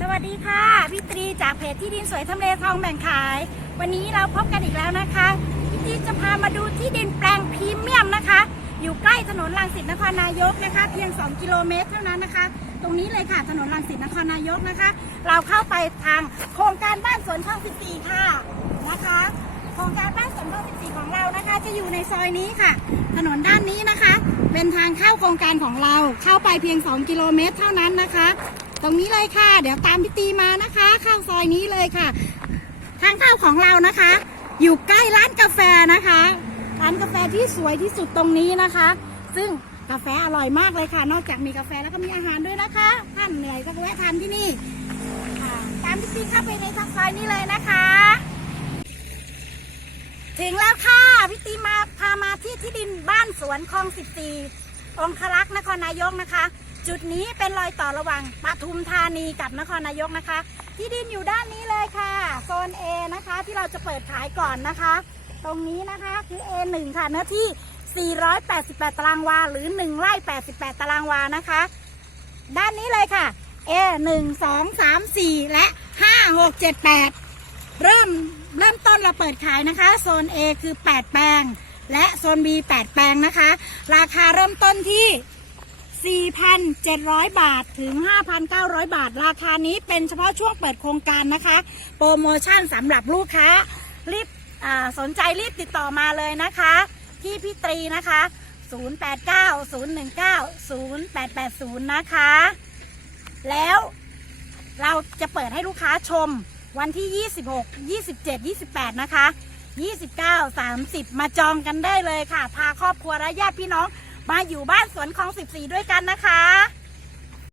สวัสดีค่ะ พี่ตรีจากเพจที่ดินสวยทำเลทองแบ่งขาย วันนี้เราพบกันอีกแล้วนะคะ พี่ตรีจะพามาดูที่ดินแปลงพรีเมียมนะคะ อยู่ใกล้ถนนรังสิตนครนายกนะคะ เพียง 2 กิโลเมตรเท่านั้นนะคะ ตรงนี้เลยค่ะถนนรังสิตนครนายกนะคะ เราเข้าไปทางโครงการบ้านสวนช่อง14 ค่ะนะคะ โครงการบ้านสวนช่อง14 ของเรานะคะ จะอยู่ในซอยนี้ค่ะ ถนนด้านนี้นะคะ เป็นทางเข้าโครงการของเราเข้าไปเพียง 2 กิโลเมตรเท่านั้นนะคะ ตรงนี้เลยค่ะ เดี๋ยวตามพี่ตีมานะคะ เข้าซอยนี้เลยค่ะ ทางเข้าของเรานะคะ อยู่ใกล้ร้านกาแฟนะคะร้านกาแฟที่สวยที่สุดตรงนี้นะคะ ซึ่งกาแฟอร่อยมากเลยค่ะ นอกจากมีกาแฟแล้วก็มีอาหารด้วยนะคะท่านเหนื่อยก็แวะทานที่นี่ตามพี่ตีเข้าไปในทางซอยนี้เลยนะคะ ถึงแล้วค่ะพี่ตีมาพามาที่ที่ดินบ้านสวนคลอง 14 องครักษ์นครนายกนะคะ จุดนี้เป็นรอยต่อระหว่างปทุมธานีกับนครนายกนะคะ ที่ดินอยู่ด้านนี้เลยค่ะโซน A นะคะที่เราจะเปิดขายก่อนนะคะ ตรงนี้นะคะคือ A1 ค่ะเนื้อที่ 488 ตารางวา หรือ 1ไร่88 ตารางวานะคะ ด้านนี้เลยค่ะ A 1 2 3 4 และ 5 6 7 8 เริ่มเริ่มต้นเราเปิดขายนะคะ โซน A คือ 8 แปลง และโซน B 8 แปลงนะคะ ราคาเริ่มต้นที่ 4,700 บาทถึง 5,900 บาท ราคานี้เป็นเฉพาะช่วงเปิดโครงการนะคะ โปรโมชั่นสำหรับลูกค้า รีบสนใจรีบติดต่อมาเลยนะคะ ที่พี่ตรีนะคะ 0890190880 นะคะ แล้วเราจะเปิดให้ลูกค้าชมวันที่ 26 27 28 นะคะ 29 30 มาจองกันได้เลยค่ะ พาครอบครัวและญาติพี่น้อง มาอยู่บ้านสวนคลอง 14 ด้วยกันนะคะ